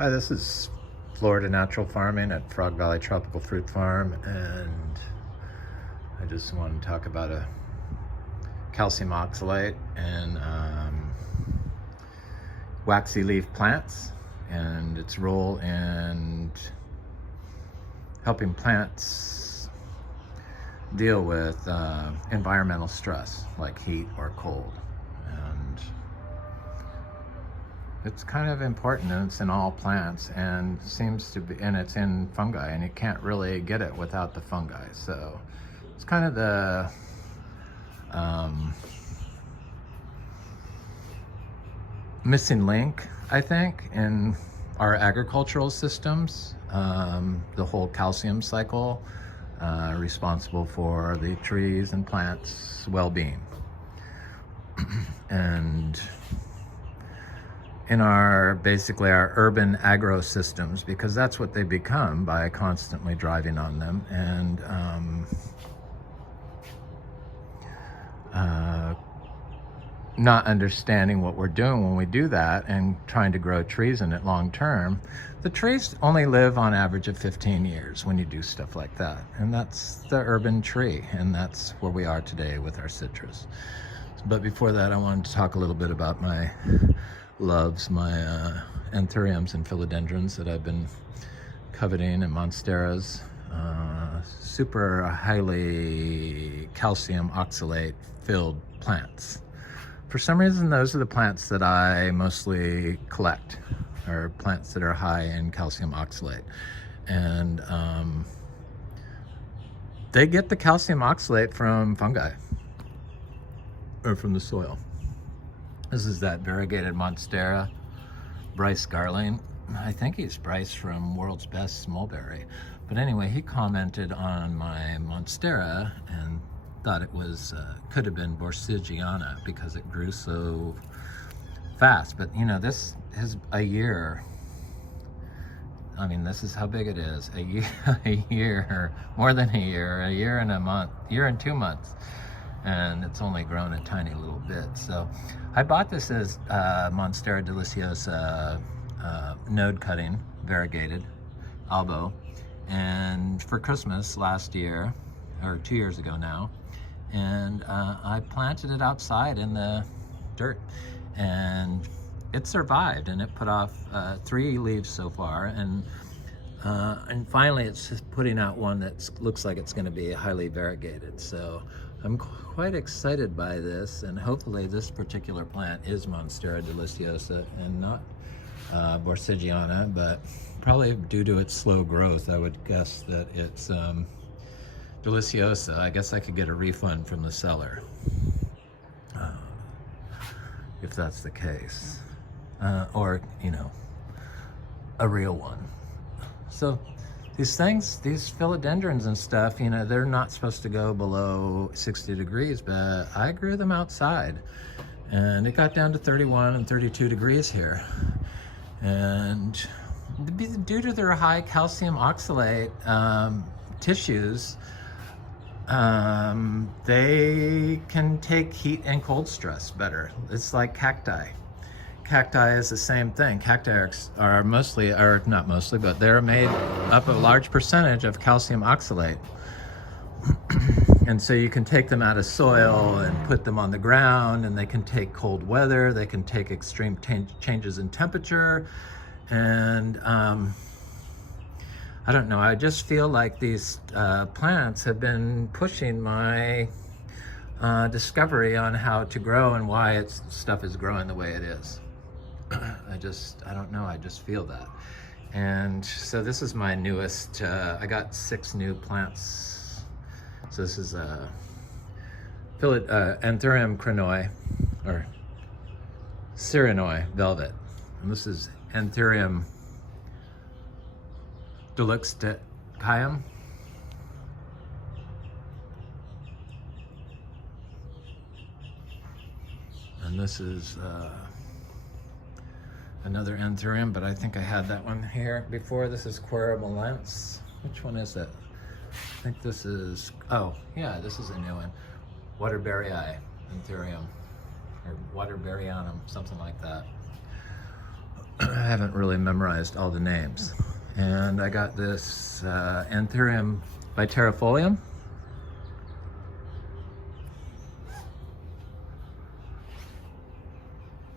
Hi, this is Florida Natural Farming at Frog Valley Tropical Fruit Farm, and I just want to talk about a calcium oxalate and waxy leaf plants and its role in helping plants deal with environmental stress like heat or cold. And it's kind of important, and it's in all plants, and seems to be, and it's in fungi, and you can't really get it without the fungi. So it's kind of the missing link, I think, in our agricultural systems. The whole calcium cycle, responsible for the trees and plants' well-being. And in our, basically our urban agro systems, because that's what they become by constantly driving on them, and not understanding what we're doing when we do that and trying to grow trees in it long term. The trees only live on average of 15 years when you do stuff like that. And that's the urban tree, and that's where we are today with our citrus. But before that, I wanted to talk a little bit about my loves, my Anthuriums and Philodendrons that I've been coveting, and Monsteras, super highly calcium oxalate filled plants. For some reason, those are the plants that I mostly collect, or plants that are high in calcium oxalate. And they get the calcium oxalate from fungi, or from the soil. This is that variegated Monstera, Bryce Garling. I think he's Bryce from World's Best Mulberry. But anyway, he commented on my Monstera and thought it was, could have been Borsigiana because it grew so fast. But you know, this is a year. I mean, this is how big it is. A year, more than a year and a month, year and 2 months. And it's only grown a tiny little bit. So I bought this as Monstera deliciosa node cutting, variegated, albo, and for Christmas last year, or 2 years ago now, and I planted it outside in the dirt, and it survived, and it put off 3 leaves so far, and finally it's just putting out one that looks like it's going to be highly variegated. So I'm quite excited by this, and hopefully this particular plant is Monstera deliciosa and not Borsigiana, but probably due to its slow growth, I would guess that it's deliciosa. I guess I could get a refund from the seller if that's the case, or you know, a real one. So these things, these philodendrons and stuff, you know, they're not supposed to go below 60 degrees, but I grew them outside, and it got down to 31 and 32 degrees here. And due to their high calcium oxalate tissues, they can take heat and cold stress better. It's like cacti. Cacti is the same thing. Cacti are mostly, or not mostly, but they're made up a large percentage of calcium oxalate. And so you can take them out of soil and put them on the ground, and they can take cold weather, they can take extreme changes in temperature. And I don't know, I just feel like these plants have been pushing my discovery on how to grow and why stuff is growing the way it is. I don't know, I just feel that. And so this is my newest, I got 6 new plants. So this is Anthurium cirinoi, or cirinoi velvet. And this is Anthurium dolichostachyum. And this is another Anthurium, but I think I had that one here before. This is queremalense. Which one is it? I think this is, oh yeah, this is a new one. Waterburyanum Anthurium, or waterburyanum, something like that. I haven't really memorized all the names. And I got this Anthurium vitarifolium.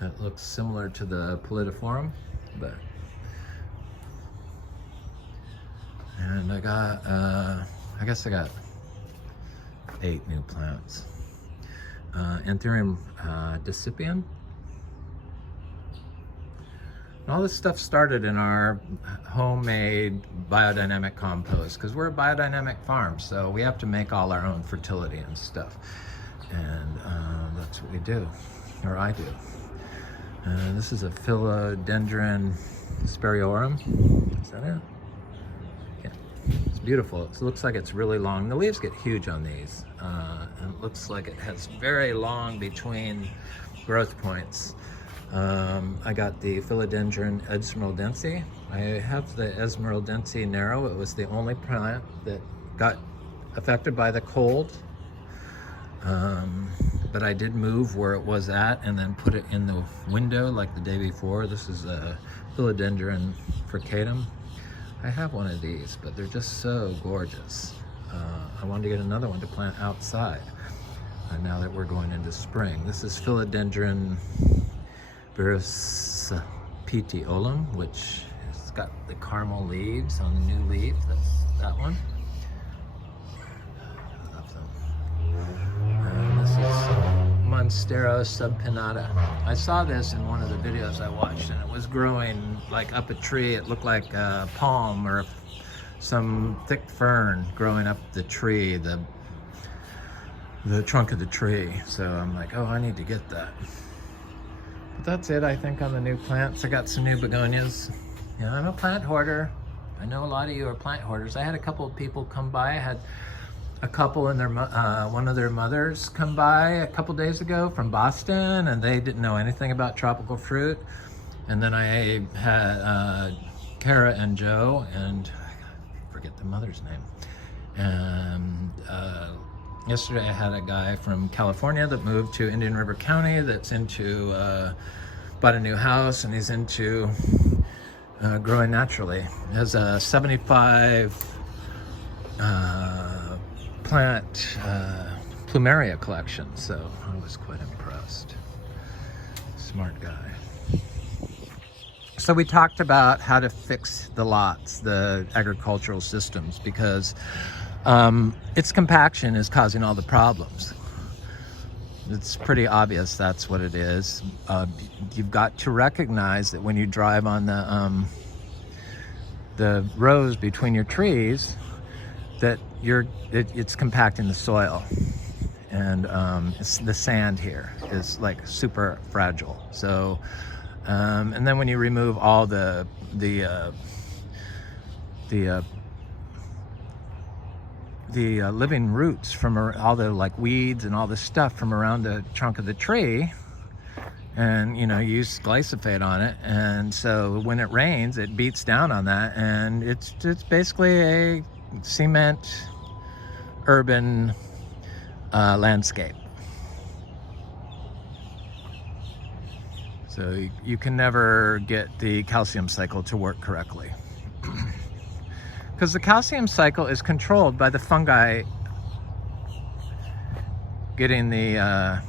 That looks similar to the Philodendrons, but. And I got, I guess I got 8 new plants. Anthurium Decipiens. And all this stuff started in our homemade biodynamic compost, because we're a biodynamic farm, so we have to make all our own fertility and stuff. And that's what we do, or I do. This is a Philodendron Sparreorum. Is that it? Yeah, it's beautiful. It looks like it's really long. The leaves get huge on these. And it looks like it has very long between growth points. I got the Philodendron esmeraldense. I have the esmeraldense narrow. It was the only plant that got affected by the cold. But I did move where it was at and then put it in the window like the day before. This is a Philodendron furcatum. I have one of these, but they're just so gorgeous. I wanted to get another one to plant outside now that we're going into spring. This is Philodendron verrucapetiolum, which has got the caramel leaves on the new leaf. That's that one. I love them. And this is Monstera subpinnata. I saw this in one of the videos I watched, and it was growing like up a tree. It looked like a palm or some thick fern growing up the tree, the trunk of the tree. So I'm like, oh, I need to get that. But that's it, I think, on the new plants. I got some new begonias. Yeah, I'm a plant hoarder. I know a lot of you are plant hoarders. I had a couple of people come by. I had a couple and their one of their mothers come by a couple days ago from Boston, and they didn't know anything about tropical fruit. And then I had Kara and Joe, and I forget the mother's name. And yesterday I had a guy from California that moved to Indian River County that's into, bought a new house, and he's into growing naturally. He has a 75 plant plumeria collection, so I was quite impressed. Smart guy. So we talked about how to fix the lots, the agricultural systems, because its compaction is causing all the problems. It's pretty obvious that's what it is. You've got to recognize that when you drive on the rows between your trees, that it's compacting the soil, and the sand here is like super fragile. So, and then when you remove all the living roots from all the like weeds and all the stuff from around the trunk of the tree, and you use glyphosate on it, and so when it rains it beats down on that, and it's basically a cement urban landscape. So you can never get the calcium cycle to work correctly. Because the calcium cycle is controlled by the fungi getting the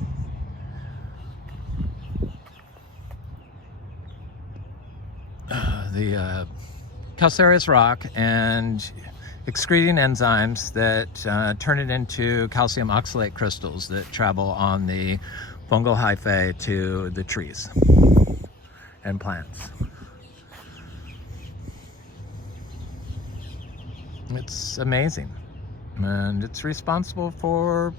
calcareous rock and excreting enzymes that turn it into calcium oxalate crystals that travel on the fungal hyphae to the trees and plants. It's amazing, and it's responsible for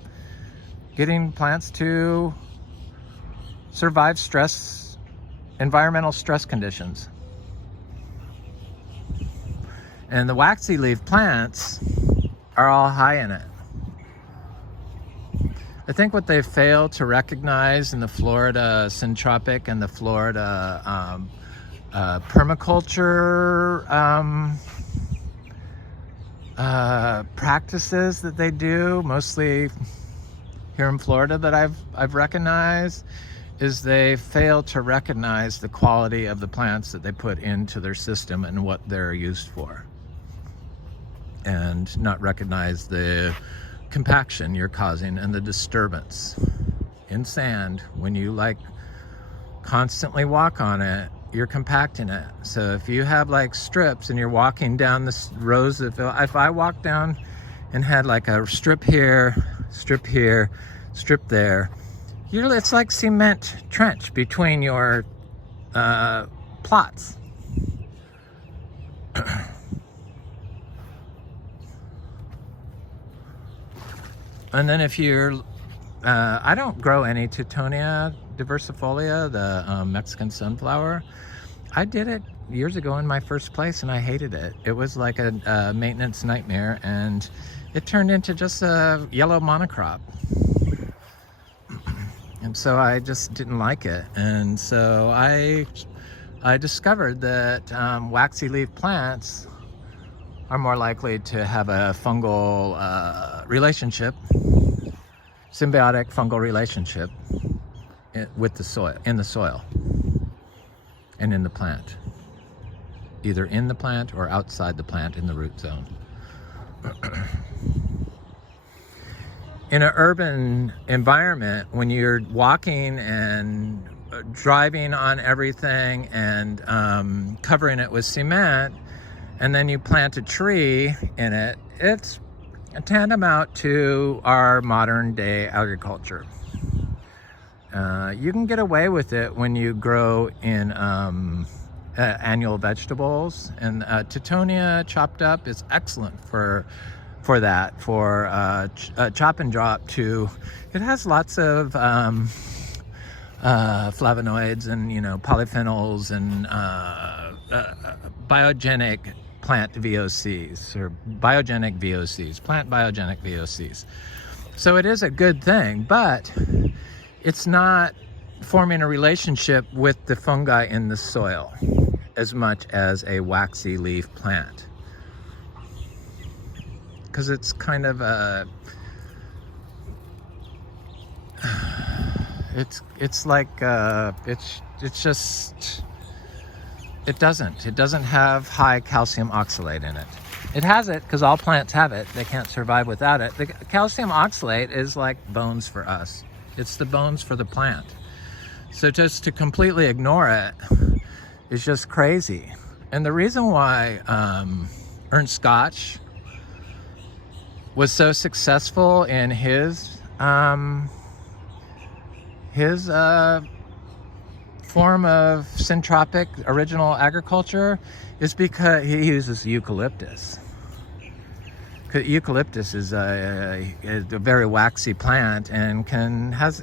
getting plants to survive environmental stress conditions. And the waxy leaf plants are all high in it. I think what they failed to recognize in the Florida syntropic and the Florida permaculture practices that they do, mostly here in Florida, that I've recognized, is they fail to recognize the quality of the plants that they put into their system and what they're used for, and not recognize the compaction you're causing and the disturbance in sand. When you like constantly walk on it, you're compacting it. So if you have like strips and you're walking down the rows of, if I walked down and had like a strip here, strip here, strip there, it's like cement trench between your plots. And then if you're, I don't grow any Teutonia diversifolia, the Mexican sunflower. I did it years ago in my first place and I hated it. It was like a maintenance nightmare, and it turned into just a yellow monocrop. And so I just didn't like it. And so I discovered that waxy leaf plants are more likely to have a fungal relationship, symbiotic fungal relationship with the soil, in the soil and in the plant, either in the plant or outside the plant in the root zone. In an urban environment, when you're walking and driving on everything and covering it with cement, and then you plant a tree in it, it's tantamount to our modern day agriculture. You can get away with it when you grow in annual vegetables, and Teutonia chopped up is excellent for that, for chop and drop too. It has lots of flavonoids and, you know, polyphenols and biogenic plant VOCs, or biogenic VOCs, plant biogenic VOCs. So it is a good thing, but it's not forming a relationship with the fungi in the soil as much as a waxy leaf plant. Because it's kind of a, it's like it's just, it doesn't have high calcium oxalate in it. It has it because all plants have it. They can't survive without it. The calcium oxalate is like bones for us. It's the bones for the plant. So just to completely ignore it is just crazy. And the reason why Ernst Scotch was so successful in his form of syntropic original agriculture is because he uses eucalyptus. Eucalyptus is a very waxy plant and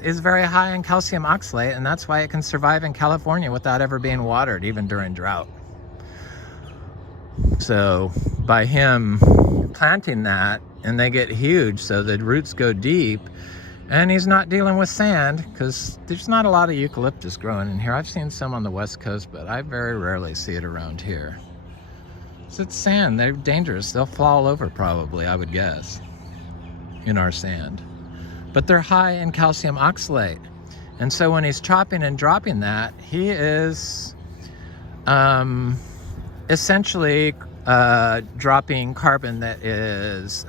is very high in calcium oxalate, and that's why it can survive in California without ever being watered, even during drought. So by him planting that, and they get huge, so the roots go deep, and he's not dealing with sand, because there's not a lot of eucalyptus growing in here. I've seen some on the West Coast, but I very rarely see it around here. So it's sand. They're dangerous. They'll fall over probably, I would guess, in our sand. But they're high in calcium oxalate. And so when he's chopping and dropping that, he is essentially dropping carbon that is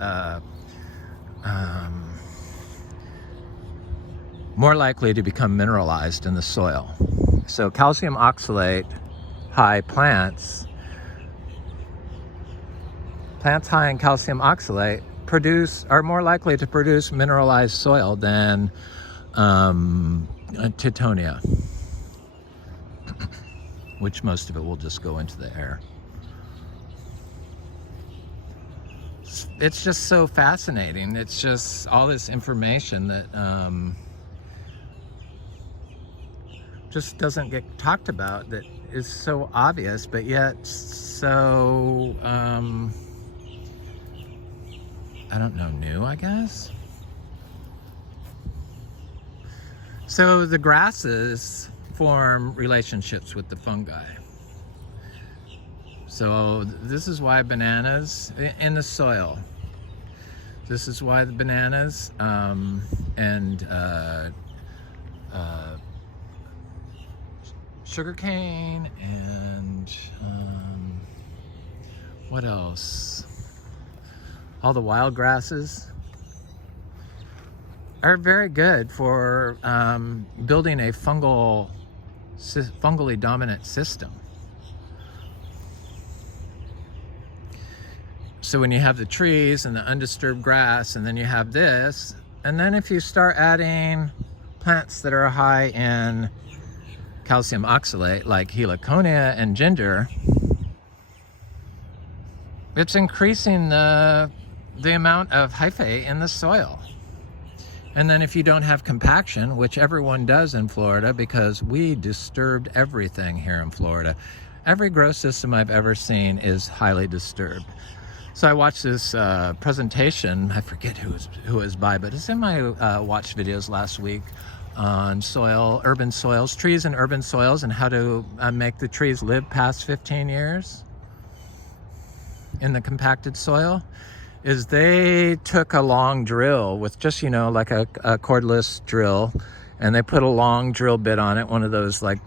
more likely to become mineralized in the soil. So calcium oxalate high plants high in calcium oxalate are more likely to produce mineralized soil than Teutonia, which most of it will just go into the air. It's just so fascinating. It's just all this information that just doesn't get talked about, that is so obvious, but yet so I don't know, new, I guess. So the grasses form relationships with the fungi. So this is why bananas in the soil. This is why the bananas and sugarcane and what else? All the wild grasses are very good for building a fungally dominant system. So when you have the trees and the undisturbed grass, and then you have this, and then if you start adding plants that are high in calcium oxalate, like heliconia and ginger, it's increasing the amount of hyphae in the soil. And then if you don't have compaction, which everyone does in Florida, because we disturbed everything here in Florida. Every grow system I've ever seen is highly disturbed. So I watched this presentation, I forget who it was by, but it's in my watch videos last week on urban soils, trees and urban soils, and how to make the trees live past 15 years in the compacted soil. Is they took a long drill with just, you know, like a cordless drill, and they put a long drill bit on it, one of those like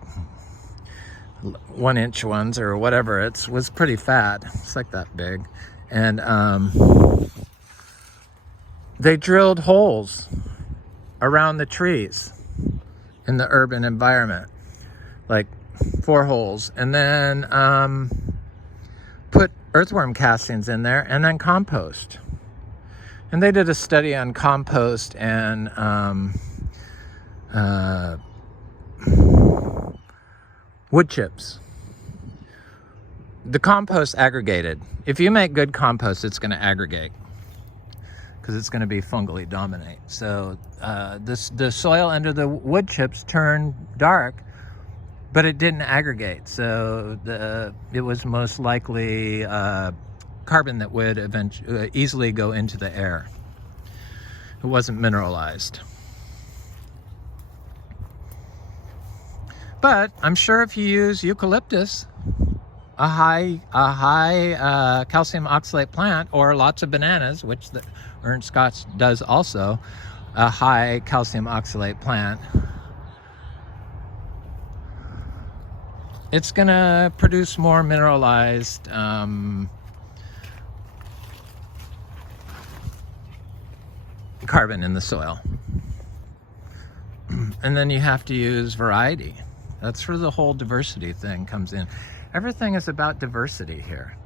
1-inch ones or whatever. It was pretty fat. It's like that big. And they drilled holes around the trees in the urban environment, like 4 holes, and then put earthworm castings in there, and then compost. And they did a study on compost and wood chips. The compost aggregated. If you make good compost, it's going to aggregate because it's going to be fungally dominate. So the soil under the wood chips turned dark, but it didn't aggregate. So it was most likely carbon that would eventually easily go into the air. It wasn't mineralized. But I'm sure if you use eucalyptus, a high calcium oxalate plant, or lots of bananas, which the Ernst Scotch does also, a high calcium oxalate plant, it's gonna produce more mineralized carbon in the soil. And then you have to use variety. That's where the whole diversity thing comes in. Everything is about diversity here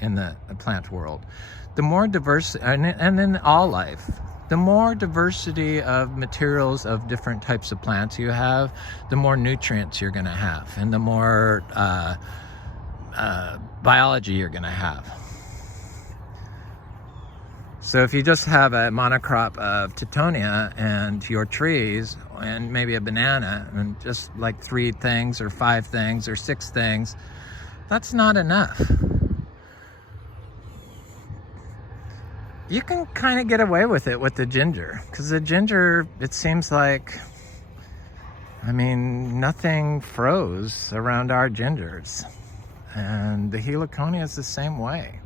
in the plant world. The more diverse, and in all life, the more diversity of materials of different types of plants you have, the more nutrients you're going to have, and the more biology you're going to have. So if you just have a monocrop of Tittonia and your trees and maybe a banana and just like 3 things or 5 things or 6 things, that's not enough. You can kind of get away with it with the ginger, because the ginger, it seems like, I mean, nothing froze around our gingers. And the heliconia is the same way.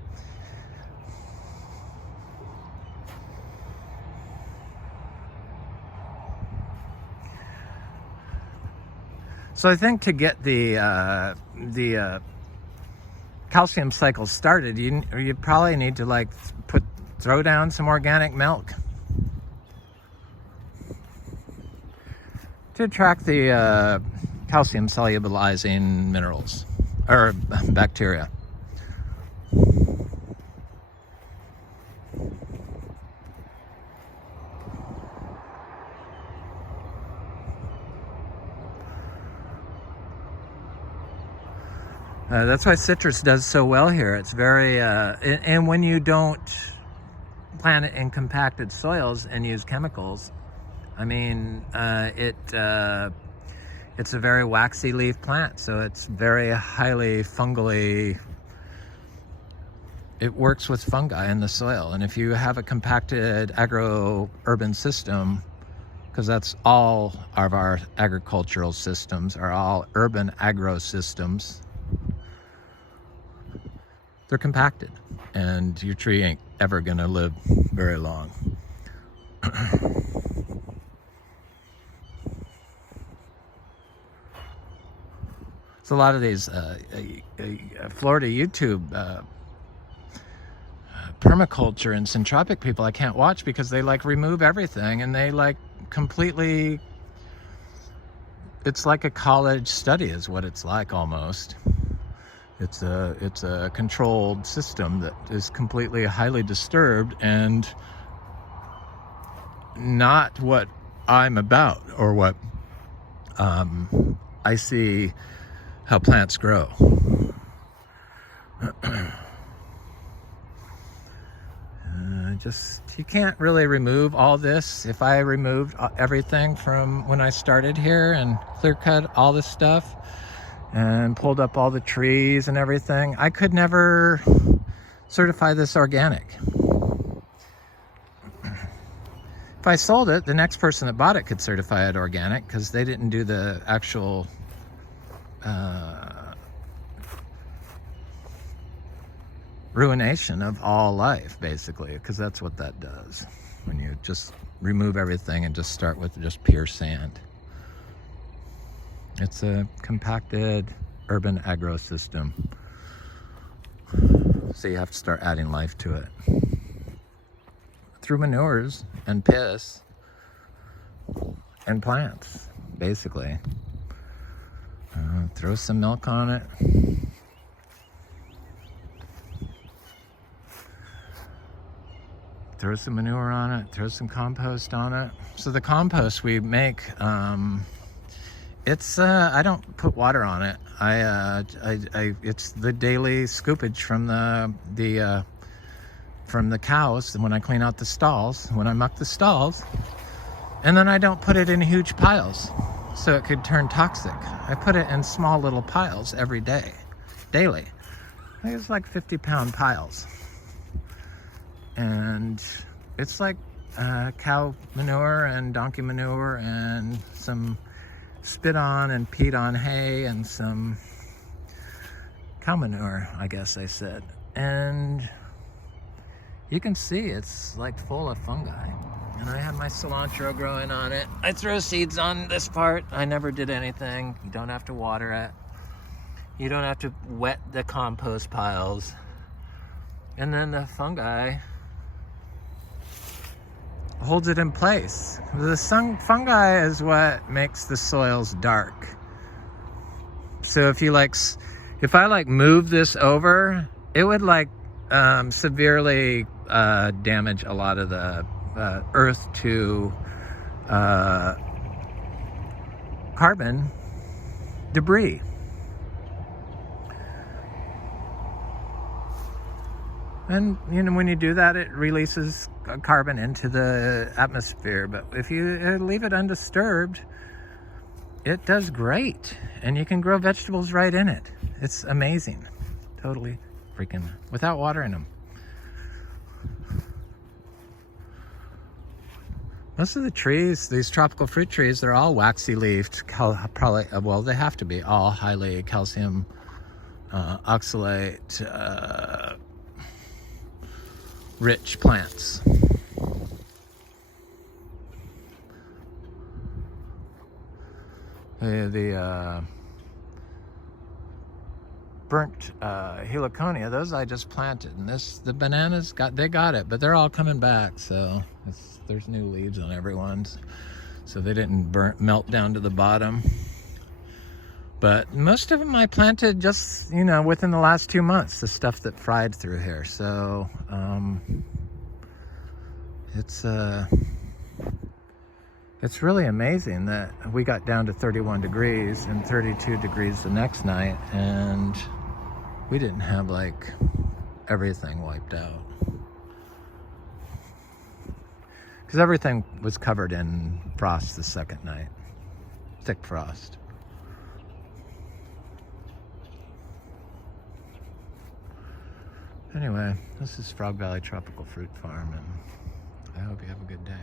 So I think to get the calcium cycle started, you probably need to like throw down some organic milk to attract the calcium solubilizing minerals or bacteria. That's why citrus does so well here. It's very, and when you don't plant it in compacted soils and use chemicals, I mean, it's a very waxy leaf plant, so it's very highly fungally, it works with fungi in the soil. And if you have a compacted agro-urban system, because that's all of our agricultural systems are all urban agro systems, they're compacted, and your tree ain't ever gonna live very long. So a lot of these Florida YouTube permaculture and syntropic people I can't watch because they like remove everything, and they like completely, it's like a college study is what it's like almost. It's a controlled system that is completely highly disturbed and not what I'm about, or what I see how plants grow. You can't really remove all this. If I removed everything from when I started here and clear cut all this stuff and pulled up all the trees and everything, I could never certify this organic. If I sold it, the next person that bought it could certify it organic because they didn't do the actual ruination of all life, basically, because that's what that does when you just remove everything and just start with just pure sand. It's a compacted urban agro system, so you have to start adding life to it through manures and piss and plants, basically. Throw some milk on it. Throw some manure on it, throw some compost on it. So the compost we make, it's I don't put water on it. It's the daily scoopage from the cows when I clean out the stalls, when I muck the stalls, and then I don't put it in huge piles so it could turn toxic. I put it in small little piles every day, daily. I think it's like 50-pound piles. And it's like cow manure and donkey manure and some spit on and peed on hay and some cow manure, I guess I said. And you can see it's like full of fungi. And I have my cilantro growing on it. I throw seeds on this part. I never did anything. You don't have to water it. You don't have to wet the compost piles. And then the fungi holds it in place. The fungi is what makes the soils dark. So if I move this over, it would severely damage a lot of the earth to carbon debris. And when you do that, it releases carbon into the atmosphere. But if you leave it undisturbed, it does great. And you can grow vegetables right in it. It's amazing. Totally freaking, without watering them. Most of the trees, these tropical fruit trees, they're all waxy leafed. Probably, well, they have to be all highly calcium, oxalate, rich plants. The burnt heliconia, those I just planted, and the bananas they got it, but they're all coming back. So there's new leaves on everyone's, so they didn't melt down to the bottom. But most of them I planted just, within the last 2 months, the stuff that fried through here. So it's really amazing that we got down to 31 degrees and 32 degrees the next night, and we didn't have everything wiped out. Because everything was covered in frost the second night, thick frost. Anyway, this is Frog Valley Tropical Fruit Farm, and I hope you have a good day.